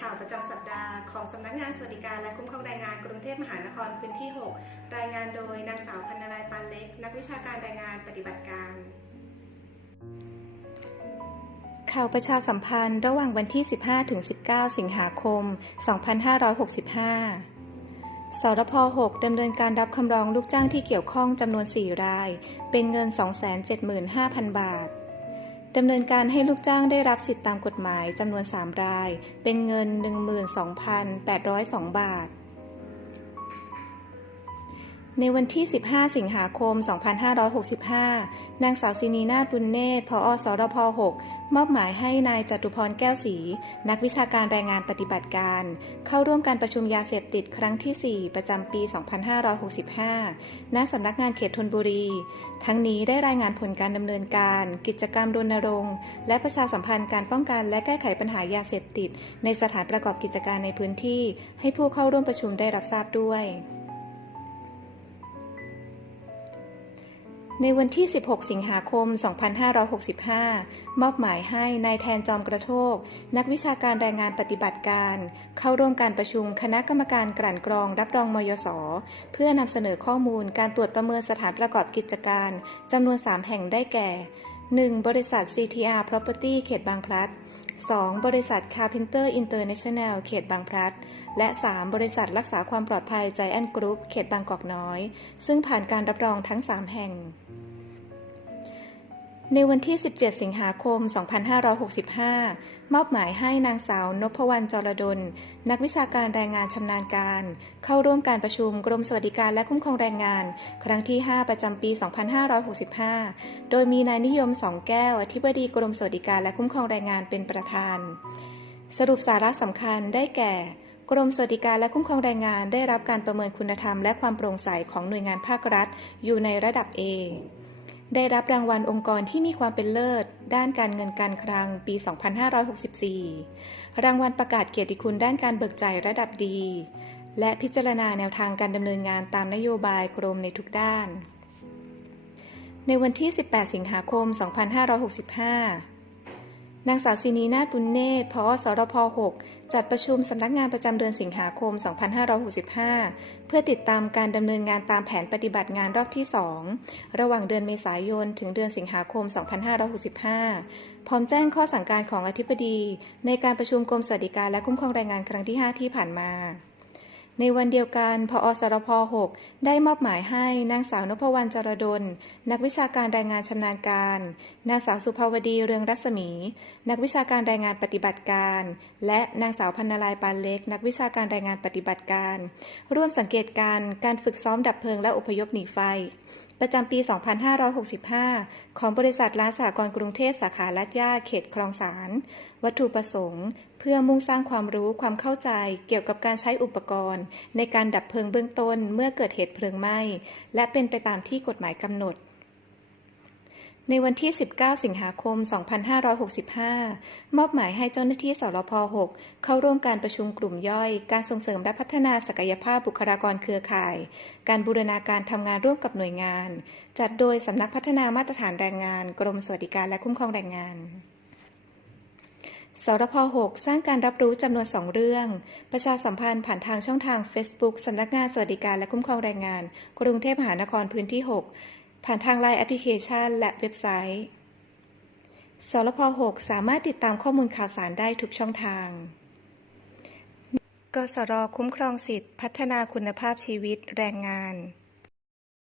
ข่าวประจำสัปดาห์ของสำนักงานสวัสดิการและคุ้มครองแรงงานกรุงเทพมหานครพื้นที่ 6 รายงานโดยนางสาวพันนารายปันเล็ก นักวิชาการแรงงานปฏิบัติการ ข่าวประชาสัมพันธ์ระหว่างวันที่ 15-19 สิงหาคม 2565สรพ6ดำเนินการรับคำร้องลูกจ้างที่เกี่ยวข้องจำนวน 4 ราย เป็นเงิน 275,000 บาท ดำเนินการให้ลูกจ้างได้รับสิทธิตามกฎหมายจำนวน 3 ราย เป็นเงิน 12,802 บาท ในวันที่ 15 สิงหาคม 2565 นางสาวซินีนาบุญเนตรพอสรพ 6 มอบหมายให้นายจตุพรแก้วศรี นักวิชาการแรงงานปฏิบัติการ เข้าร่วมการประชุมยาเสพติดครั้งที่ 4 ประจำปี 2565 ณ สำนักงานเขตธนบุรี ทั้งนี้ได้รายงานผลการดำเนินการ กิจกรรมรณรงค์ และประชาสัมพันธ์การป้องกันและแก้ไขปัญหายาเสพติด ในสถานประกอบกิจการในพื้นที่ ให้ผู้เข้าร่วมประชุมได้รับทราบด้วย ในวันที่ 16 สิงหาคม 2565 มอบหมายให้นายแทนจอมกระโทก นักวิชาการแรงงานปฏิบัติการ เข้าร่วมการประชุมคณะกรรมการกลั่นกรองรับรองมยศเพื่อนำเสนอข้อมูลการตรวจประเมินสถานประกอบกิจการจำนวน 3 แห่งได้แก่ 1. บริษัท CTR Property เขตบางพลัด 2. บริษัท Carpenter International เขตบางพลัด และ 3. บริษัทรักษาความปลอดภัย Giant Group เขตบางกอกน้อย ซึ่งผ่านการรับรองทั้ง 3 แห่ง ในวันที่ 17 สิงหาคม 2565 มอบหมายให้นางสาวนพวรรณจรดล นักวิชาการแรงงานชำนาญการ เข้าร่วมการประชุมกรมสวัสดิการและคุ้มครองแรงงาน ครั้งที่ 5 ประจำปี 2565 โดยมีนายนิยมสองแก้วอธิบดีกรมสวัสดิการและคุ้มครองแรงงานเป็นประธาน สรุปสาระสำคัญได้แก่ กรมสวัสดิการและคุ้มครองแรงงานได้รับการประเมินคุณธรรมและความโปร่งใสของหน่วยงานภาครัฐ อยู่ในระดับ A ได้รับรางวัลองค์กรที่มีความเป็นเลิศ ด้านการเงินการคลังปี 2564 รางวัลประกาศเกียรติคุณด้านการเบิกจ่ายระดับดี และพิจารณาแนวทางการดำเนินงานตามนโยบายกรมในทุกด้าน ในวันที่ 18 สิงหาคม 2565 นางสาวซินีนาฏบุญเนตรพอสรพ6จัดประชุมสำนักงานประจำเดือนสิงหาคม 2565 เพื่อติดตามการดำเนินงานตามแผนปฏิบัติงานรอบที่ 2 ระหว่างเดือนเมษายน ถึงเดือนสิงหาคม 2565 พร้อมแจ้งข้อสั่งการของอธิบดี ในการประชุมกรมสวัสดิการและคุ้มครองแรงงานครั้งที่ 5 ที่ผ่านมา ในวันเดียวกันพอสรพ6ได้มอบหมายให้นางสาวนพวรรณจรดล นักวิชาการรายงานชำนาญการ นางสาวสุภาวดีเรืองรัศมี นักวิชาการรายงานปฏิบัติการ และนางสาวพันนลายปานเล็ก นักวิชาการรายงานปฏิบัติการ ร่วมสังเกตการการฝึกซ้อมดับเพลิงและอพยพหนีไฟ ประจำปี 2565 ของบริษัทร้านสากรกรุงเทพสาขาลาดย่าเขตคลองสาร วัตถุประสงค์ เพื่อมุ่งสร้างความรู้ความเข้าใจเกี่ยวกับการใช้อุปกรณ์ ในการดับเพลิงเบื้องต้นเมื่อเกิดเหตุเพลิงไหม้ และเป็นไปตามที่กฎหมายกำหนด ในวันที่ 19 สิงหาคม 2565 มอบหมายให้เจ้าหน้าที่สรพ6เข้าร่วมการประชุมกลุ่มย่อย การส่งเสริมและพัฒนาศักยภาพบุคลากรเครือข่าย การบูรณาการทำงานร่วมกับหน่วยงาน จัดโดยสำนักพัฒนามาตรฐานแรงงาน กรมสวัสดิการและคุ้มครองแรงงานสรพ6สร้างการรับรู้จำนวน 2 เรื่อง ประชาสัมพันธ์ผ่านทางช่องทาง Facebook สำนักงานสวัสดิการและคุ้มครองแรงงาน กรุงเทพมหานครพื้นที่ 6 ผ่านทางไลน์แอปพลิเคชัน และเว็บไซต์สรพ6สามารถติดตามข้อมูลข่าวสารได้ทุกช่องทาง กสรคุ้มครองสิทธิพัฒนาคุณภาพชีวิตแรงงาน